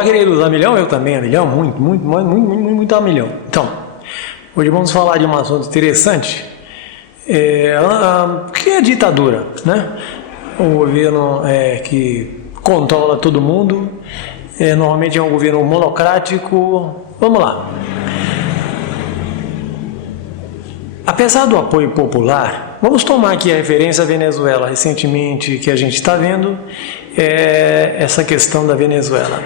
Lula querido, a milhão, eu também, a milhão, muito a milhão. Então, hoje vamos falar de um assunto interessante, que é a ditadura, né? Um governo que controla todo mundo, normalmente é um governo monocrático. Vamos lá. Apesar do apoio popular, vamos tomar aqui a referência à Venezuela. Recentemente, que a gente está vendo essa questão da Venezuela.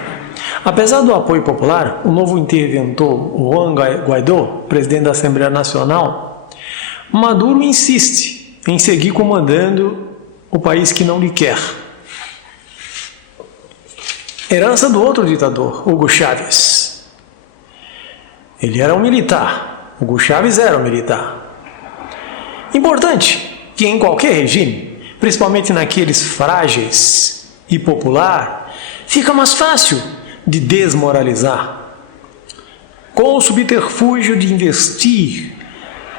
Apesar do apoio popular, o novo interventor, Juan Guaidó, presidente da Assembleia Nacional, Maduro insiste em seguir comandando o país que não lhe quer. Herança do outro ditador, Hugo Chávez. Ele era um militar, Hugo Chávez era um militar. Importante que em qualquer regime, principalmente naqueles frágeis e popular, fica mais fácil de desmoralizar. Com o subterfúgio de investir,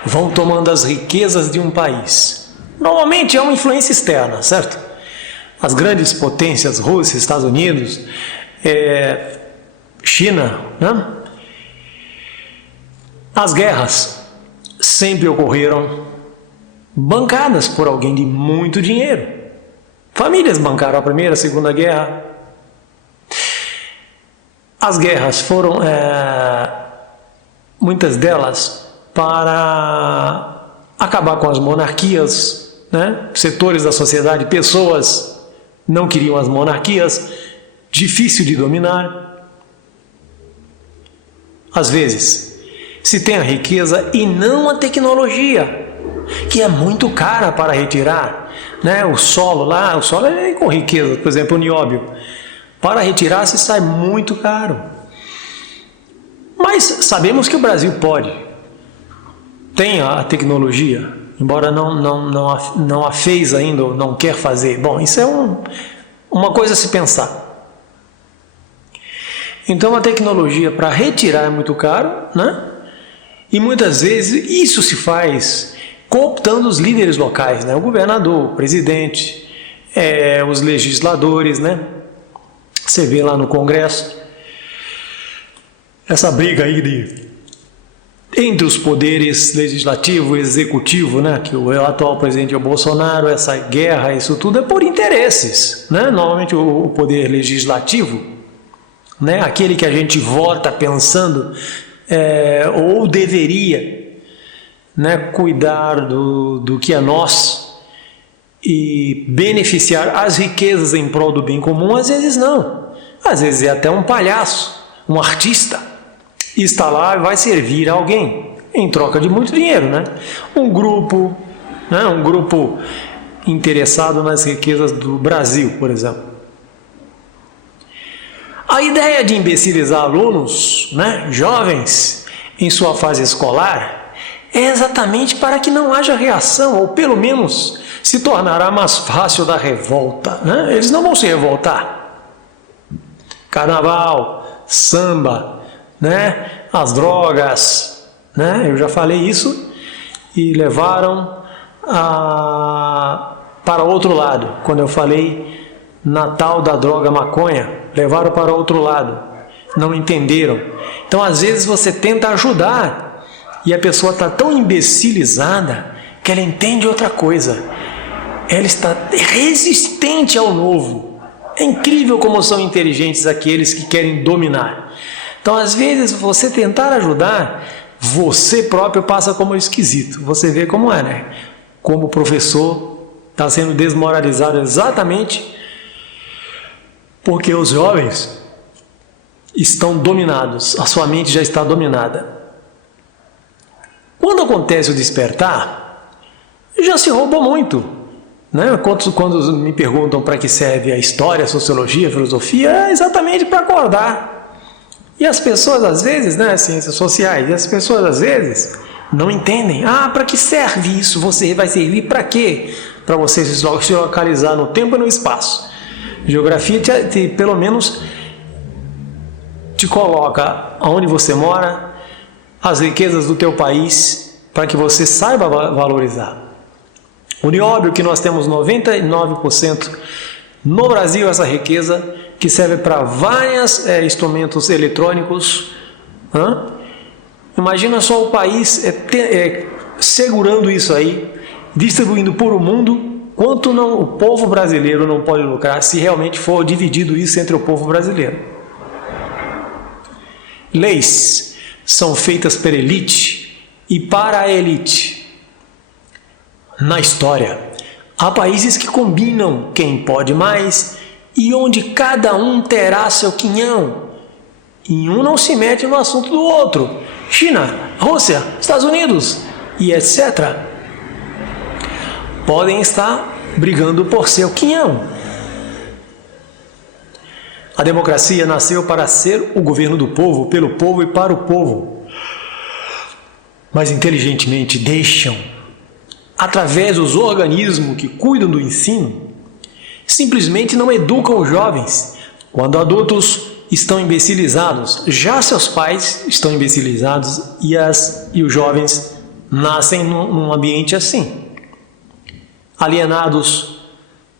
vão tomando as riquezas de um país. Normalmente é uma influência externa, certo? As grandes potências, Rússia, Estados Unidos, China, né? As guerras sempre ocorreram bancadas por alguém de muito dinheiro. Famílias bancaram a Primeira, a Segunda Guerra. As guerras foram, muitas delas, para acabar com as monarquias, né? Setores da sociedade, pessoas não queriam as monarquias, difícil de dominar. Às vezes, se tem a riqueza e não a tecnologia, que é muito cara para retirar, né? O solo é com riqueza, por exemplo, o nióbio. Para retirar se sai muito caro. Mas sabemos que o Brasil pode. Tem a tecnologia, embora não a fez ainda, ou não quer fazer. Bom, isso é uma coisa a se pensar. Então a tecnologia para retirar é muito caro, né? E muitas vezes isso se faz cooptando os líderes locais, né? O governador, o presidente, os legisladores, né? Você vê lá no Congresso essa briga aí entre os poderes legislativo e executivo, né? Que o atual presidente é o Bolsonaro, essa guerra, isso tudo é por interesses, né? Normalmente o poder legislativo, né? Aquele que a gente vota pensando ou deveria, né, cuidar do que é nosso e beneficiar as riquezas em prol do bem comum, às vezes não. Às vezes é até um palhaço, um artista, está lá e vai servir a alguém em troca de muito dinheiro, né? Um grupo interessado nas riquezas do Brasil, por exemplo. A ideia de imbecilizar alunos, né, jovens, em sua fase escolar, é exatamente para que não haja reação, ou pelo menos se tornará mais fácil da revolta, né? Eles não vão se revoltar. Carnaval, samba, né? As drogas, né? Eu já falei isso e levaram para outro lado. Quando eu falei Natal da droga maconha, levaram para outro lado. Não entenderam. Então, às vezes, você tenta ajudar e a pessoa está tão imbecilizada que ela entende outra coisa. Ela está resistente ao novo. É incrível como são inteligentes aqueles que querem dominar. Então, às vezes, você tentar ajudar, você próprio passa como esquisito. Você vê como é, né? Como o professor está sendo desmoralizado exatamente porque os jovens estão dominados. A sua mente já está dominada. Quando acontece o despertar, já se roubou muito, né? Quando me perguntam para que serve a história, a sociologia, a filosofia, é exatamente para acordar. E as pessoas às vezes, né, ciências sociais, e as pessoas às vezes não entendem. Para que serve isso? Você vai servir para quê? Para você se localizar no tempo e no espaço. Geografia pelo menos te coloca onde você mora, as riquezas do teu país, para que você saiba valorizar. O nióbio, que nós temos 99% no Brasil, essa riqueza que serve para vários instrumentos eletrônicos. Imagina só o país segurando isso aí, distribuindo por o mundo, quanto o povo brasileiro não pode lucrar se realmente for dividido isso entre o povo brasileiro. Leis são feitas per elite e para a elite. Na história, há países que combinam quem pode mais e onde cada um terá seu quinhão. E um não se mete no assunto do outro. China, Rússia, Estados Unidos e etc. podem estar brigando por seu quinhão. A democracia nasceu para ser o governo do povo, pelo povo e para o povo. Mas inteligentemente deixam, através dos organismos que cuidam do ensino, simplesmente não educam os jovens. Quando adultos estão imbecilizados, já seus pais estão imbecilizados e os jovens nascem num ambiente assim. Alienados,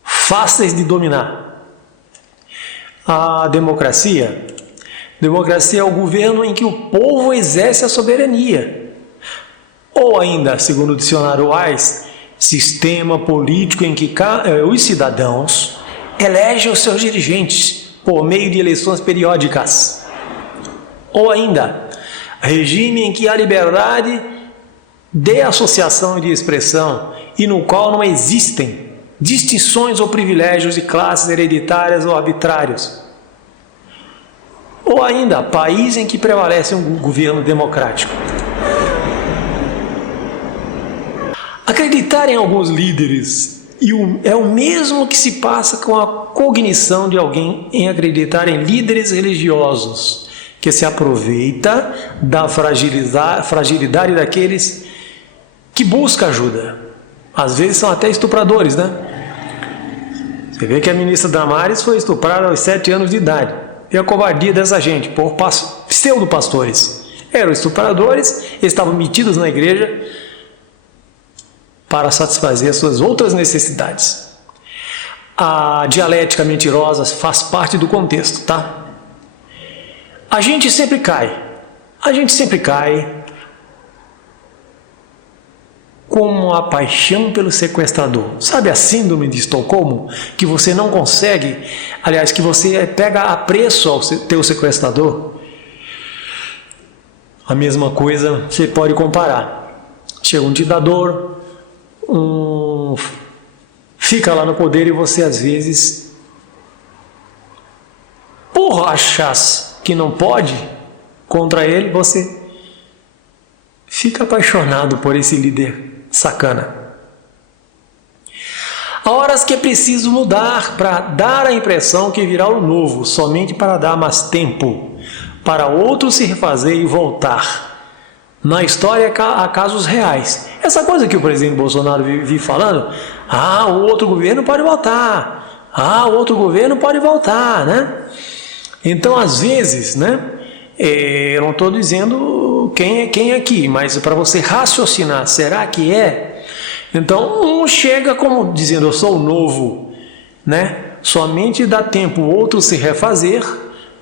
fáceis de dominar. A democracia é o governo em que o povo exerce a soberania. Ou ainda, segundo o dicionário Wise, sistema político em que os cidadãos elegem os seus dirigentes por meio de eleições periódicas. Ou ainda, regime em que há liberdade de associação e de expressão e no qual não existem distinções ou privilégios de classes hereditárias ou arbitrários. Ou ainda, país em que prevalece um governo democrático. Acreditar em alguns líderes é o mesmo que se passa com a cognição de alguém em acreditar em líderes religiosos, que se aproveita da fragilidade daqueles que buscam ajuda. Às vezes são até estupradores, né? Você vê que a ministra Damares foi estuprada aos 7 anos de idade. E a covardia dessa gente, por pseudo-pastores. Eram estupradores, estavam metidos na igreja para satisfazer as suas outras necessidades. A dialética mentirosa faz parte do contexto, tá? A gente sempre cai. Como a paixão pelo sequestrador. Sabe a síndrome de Estocolmo? Que você não consegue, aliás, que você pega apreço ao teu sequestrador? A mesma coisa você pode comparar. Chega um ditador, fica lá no poder e você às vezes, por achas que não pode contra ele, você fica apaixonado por esse líder sacana. Há horas que é preciso mudar para dar a impressão que virá o novo, somente para dar mais tempo, para outro se refazer e voltar. Na história há casos reais. Essa coisa que o presidente Bolsonaro vive falando, o outro governo pode voltar, né? Então, às vezes, né? Eu não estou dizendo quem é aqui, mas para você raciocinar, será que é? Então, um chega como dizendo, eu sou novo, né? Somente dá tempo o outro se refazer.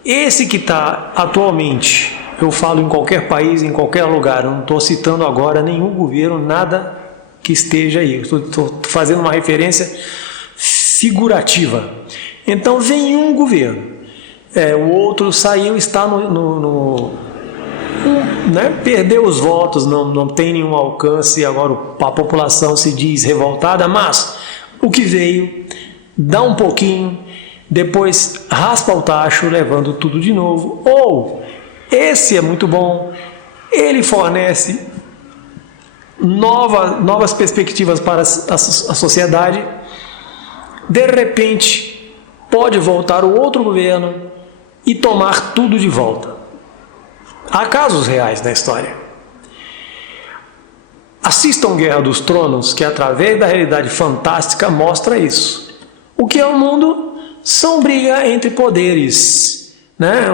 Esse que está atualmente, eu falo em qualquer país, em qualquer lugar, eu não estou citando agora nenhum governo, nada que esteja aí, estou fazendo uma referência figurativa. Então, vem um governo. O outro saiu, está perdeu os votos, não tem nenhum alcance, agora a população se diz revoltada, mas o que veio, dá um pouquinho, depois raspa o tacho, levando tudo de novo. Ou, esse é muito bom, ele fornece novas perspectivas para a sociedade, de repente pode voltar o outro governo e tomar tudo de volta. Há casos reais na história. Assistam Guerra dos Tronos, que através da realidade fantástica mostra isso. O que é o mundo? São briga entre poderes, né?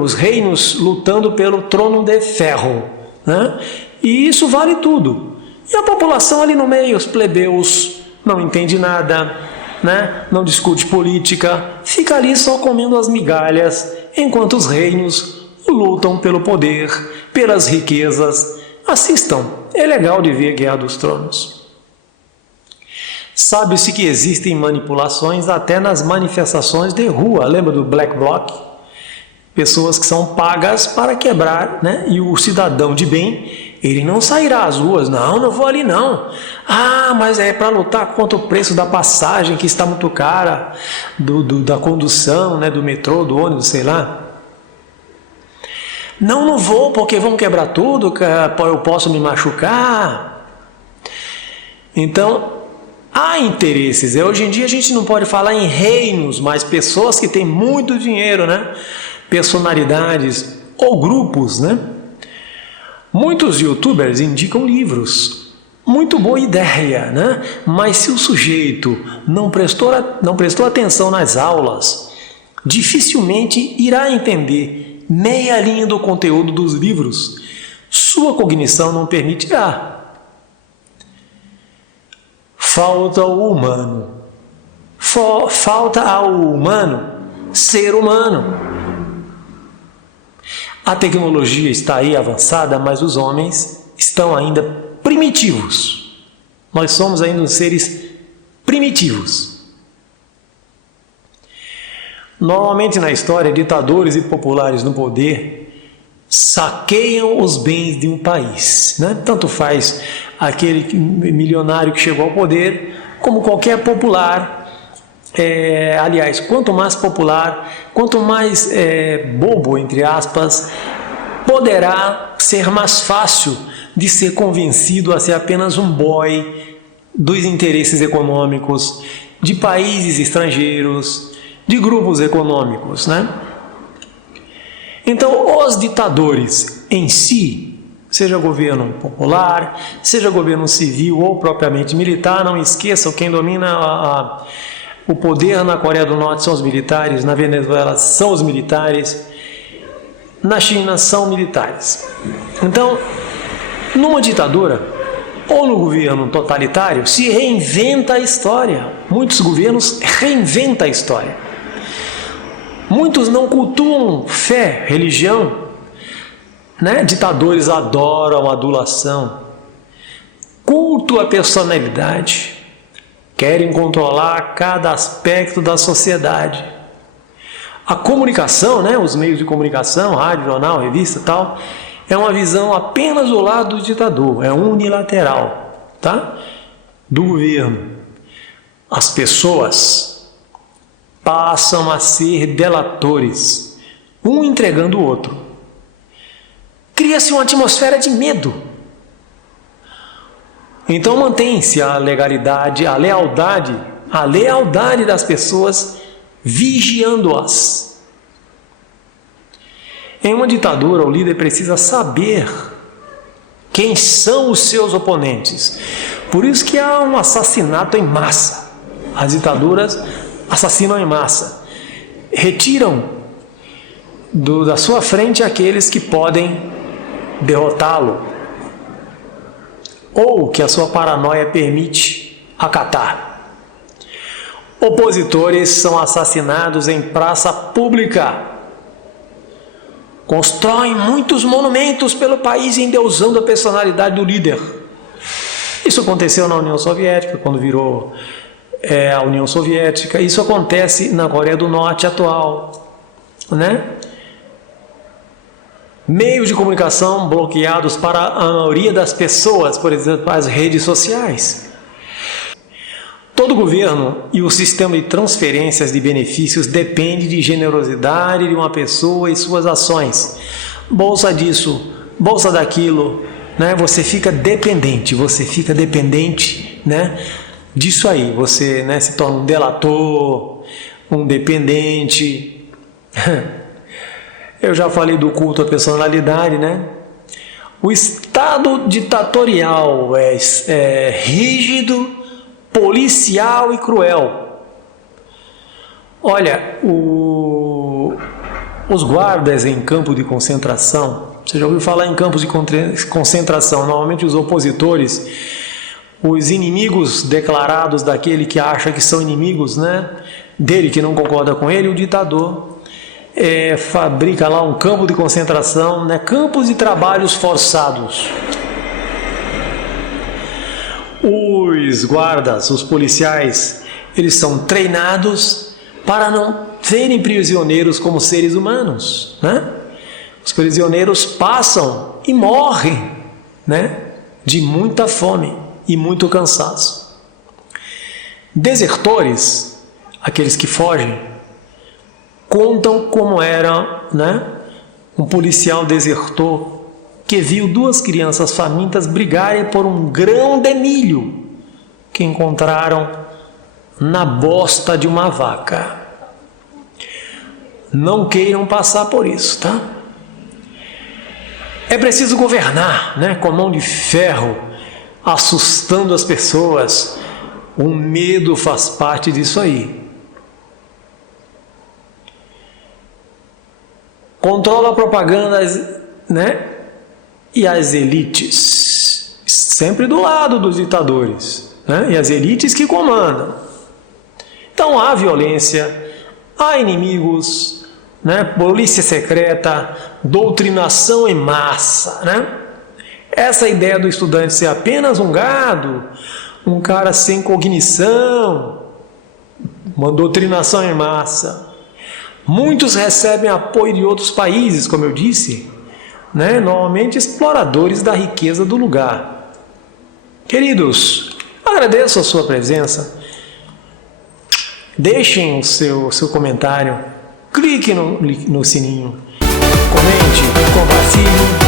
Os reinos lutando pelo trono de ferro, né? E isso vale tudo. E a população ali no meio, os plebeus, não entende nada, né? Não discute política, fica ali só comendo as migalhas, enquanto os reinos lutam pelo poder, pelas riquezas. Assistam, é legal de ver Guerra dos Tronos. Sabe-se que existem manipulações até nas manifestações de rua. Lembra do Black Bloc? Pessoas que são pagas para quebrar, né? E o cidadão de bem, ele não sairá às ruas. Não vou ali não. Ah, mas é para lutar contra o preço da passagem que está muito cara, da condução, né? Do metrô, do ônibus, sei lá. Não vou porque vão quebrar tudo, eu posso me machucar. Então, há interesses. Hoje em dia a gente não pode falar em reinos, mas pessoas que têm muito dinheiro, né? Personalidades ou grupos, né? Muitos youtubers indicam livros. Muito boa ideia, né? Mas se o sujeito não prestou atenção nas aulas, dificilmente irá entender meia linha do conteúdo dos livros. Sua cognição não permitirá. Falta o humano. Falta ao humano ser humano. A tecnologia está aí avançada, mas os homens estão ainda primitivos. Nós somos ainda uns seres primitivos. Normalmente na história, ditadores e populares no poder saqueiam os bens de um país, né? Tanto faz aquele milionário que chegou ao poder, como qualquer popular. Aliás, quanto mais popular, quanto mais bobo, entre aspas, poderá ser mais fácil de ser convencido a ser apenas um boy dos interesses econômicos de países estrangeiros, de grupos econômicos, né? Então, os ditadores em si, seja governo popular, seja governo civil ou propriamente militar, não esqueçam, quem domina o poder na Coreia do Norte são os militares, na Venezuela são os militares, na China são militares. Então, numa ditadura ou no governo totalitário, se reinventa a história. Muitos governos reinventam a história. Muitos não cultuam fé, religião, né? Ditadores adoram a adulação, culto à personalidade, querem controlar cada aspecto da sociedade. A comunicação, né? Os meios de comunicação, rádio, jornal, revista e tal, é uma visão apenas do lado do ditador, é unilateral, tá? Do governo. As pessoas passam a ser delatores, um entregando o outro. Cria-se uma atmosfera de medo. Então mantém-se a legalidade, a lealdade das pessoas, vigiando-as. Em uma ditadura, o líder precisa saber quem são os seus oponentes. Por isso que há um assassinato em massa. As ditaduras assassinam em massa, retiram da sua frente aqueles que podem derrotá-lo ou que a sua paranoia permite acatar. Opositores são assassinados em praça pública. Constroem muitos monumentos pelo país endeusando a personalidade do líder. Isso aconteceu na União Soviética, quando virou a União Soviética. Isso acontece na Coreia do Norte atual, né? Meios de comunicação bloqueados para a maioria das pessoas, por exemplo, as redes sociais. Todo governo e o sistema de transferências de benefícios depende de generosidade de uma pessoa e suas ações. Bolsa disso, bolsa daquilo, né? Você fica dependente, né? Disso aí, você, né, se torna um delator, um dependente. Eu já falei do culto à personalidade, né? O Estado ditatorial é rígido, policial e cruel. Olha, os guardas em campo de concentração, você já ouviu falar em campos de concentração? Normalmente os opositores os inimigos declarados daquele que acha que são inimigos, né? Dele que não concorda com ele, o ditador fabrica lá um campo de concentração, né? Campos de trabalhos forçados. Os guardas, os policiais, eles são treinados para não serem prisioneiros como seres humanos, né? Os prisioneiros passam e morrem, né? De muita fome e muito cansaço. Desertores, aqueles que fogem, contam como era, né? Um policial desertor que viu duas crianças famintas brigarem por um grão de milho que encontraram na bosta de uma vaca. Não queiram passar por isso, tá? É preciso governar, né? Com mão de ferro, assustando as pessoas. O medo faz parte disso aí. Controla a propaganda, né? E as elites, sempre do lado dos ditadores, né? E as elites que comandam. Então há violência, há inimigos, né? Polícia secreta, doutrinação em massa, né? Essa ideia do estudante ser apenas um gado, um cara sem cognição, uma doutrinação em massa. Muitos recebem apoio de outros países, como eu disse, né? Normalmente exploradores da riqueza do lugar. Queridos, agradeço a sua presença. Deixem o seu comentário, clique no sininho, comente, compartilhe.